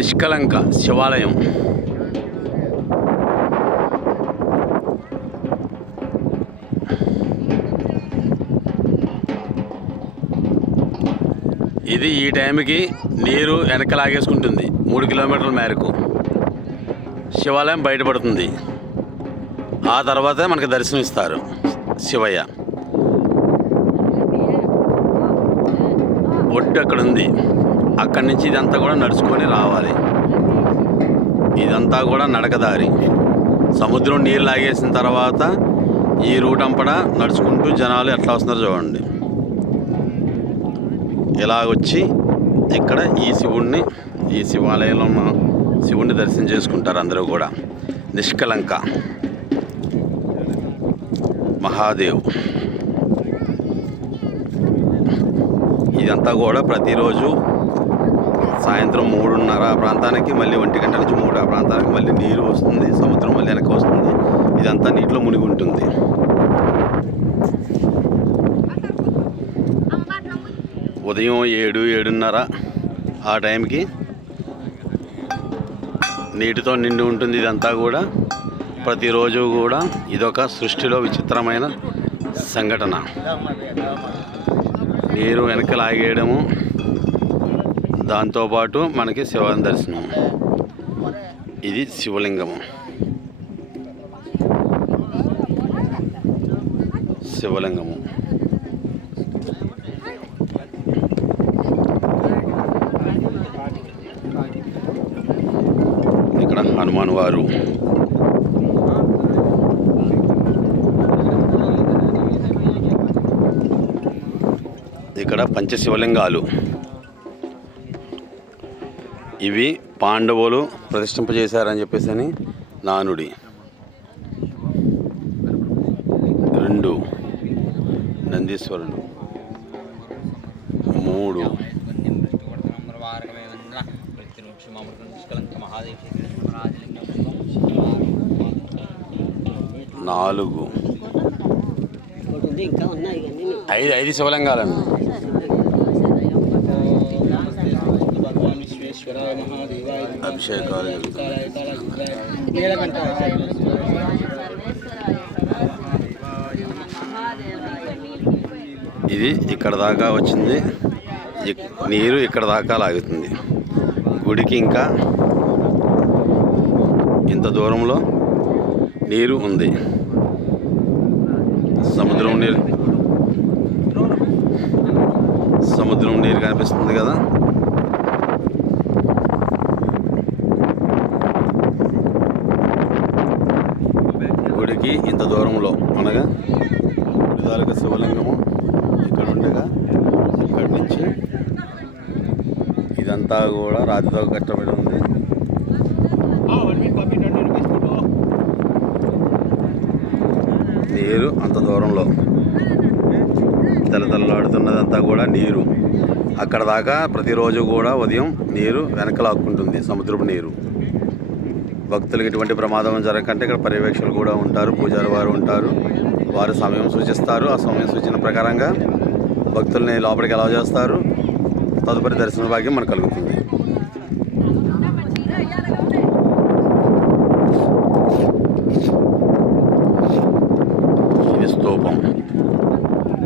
నిష్కలంక శివాలయం. ఇది ఈ టైంకి నీరు వెనక లాగేసుకుంటుంది. 3 కిలోమీటర్ల మేరకు శివాలయం బయటపడుతుంది. ఆ తర్వాతే మనకి దర్శనం ఇస్తారు శివయ్య. ఒడ్డు అక్కడ ఉంది. అక్కడి నుంచి ఇదంతా కూడా నడుచుకొని రావాలి. ఇదంతా కూడా నడకదారి. సముద్రం నీరు లాగేసిన తర్వాత ఈ రూట్ అంపడా నడుచుకుంటూ జనాలు ఎట్లా వస్తున్నారో చూడండి. ఇలాగొచ్చి ఇక్కడ ఈ శివాలయంలో ఉన్న శివుణ్ణి దర్శనం చేసుకుంటారు అందరూ కూడా. నిష్కలంక మహాదేవ్. ఇదంతా కూడా ప్రతిరోజు సాయంత్రం 3:30 ప్రాంతానికి, మళ్ళీ 1 గంట నుంచి 3 ప్రాంతానికి మళ్ళీ నీరు వస్తుంది. సముద్రం మళ్ళీ వెనక్కి వస్తుంది. ఇదంతా నీటిలో మునిగి ఉంటుంది. ఉదయం 7-7:30 ఆ టైంకి నీటితో నిండి ఉంటుంది. ఇదంతా కూడా ప్రతిరోజు కూడా ఇదొక సృష్టిలో విచిత్రమైన సంఘటన. నీరు వెనక లాగేయడము, దాంతోపాటు మనకి శివ దర్శనం. ఇది శివలింగము. శివలింగము ఇక్కడ హనుమాన్ వారు. ఇక్కడ పంచశివలింగాలు. ఇవి పాండవులు ప్రతిష్ఠింపజేశారని చెప్పేసి నానుడి. 2 నందీశ్వరులు, 3 4 5 శివలింగాలండి. అభిషేకాలు. ఇది ఇక్కడ దాకా వచ్చింది. నీరు ఇక్కడ దాకా లాగుతుంది. గుడికి ఇంకా ఇంత దూరంలో నీరు ఉంది. సముద్రం నీరు కనిపిస్తుంది కదా. గుడికి ఇంత దూరంలో అనగా గుడి తాలూకా శివలింగము ఇక్కడ ఉండగా, ఇక్కడి నుంచి ఇదంతా కూడా రాతితో కట్టబడి ఉంది. నీరు అంత దూరంలో తెల్లతెల్లలాడుతున్నదంతా కూడా నీరు. అక్కడ దాకా ప్రతిరోజు కూడా ఉదయం నీరు వెనకలాక్కుంటుంది, సముద్రపు నీరు. భక్తులకు ఎటువంటి ప్రమాదం జరగకంటే ఇక్కడ పర్యవేక్షకులు కూడా ఉంటారు, పూజారి వారు ఉంటారు. వారు సమయం సూచిస్తారు. ఆ సమయం సూచన ప్రకారంగా భక్తుల్ని లోపలికి అలౌ చేస్తారు. తదుపరి దర్శన భాగ్యం మనకు కలుగుతుంది.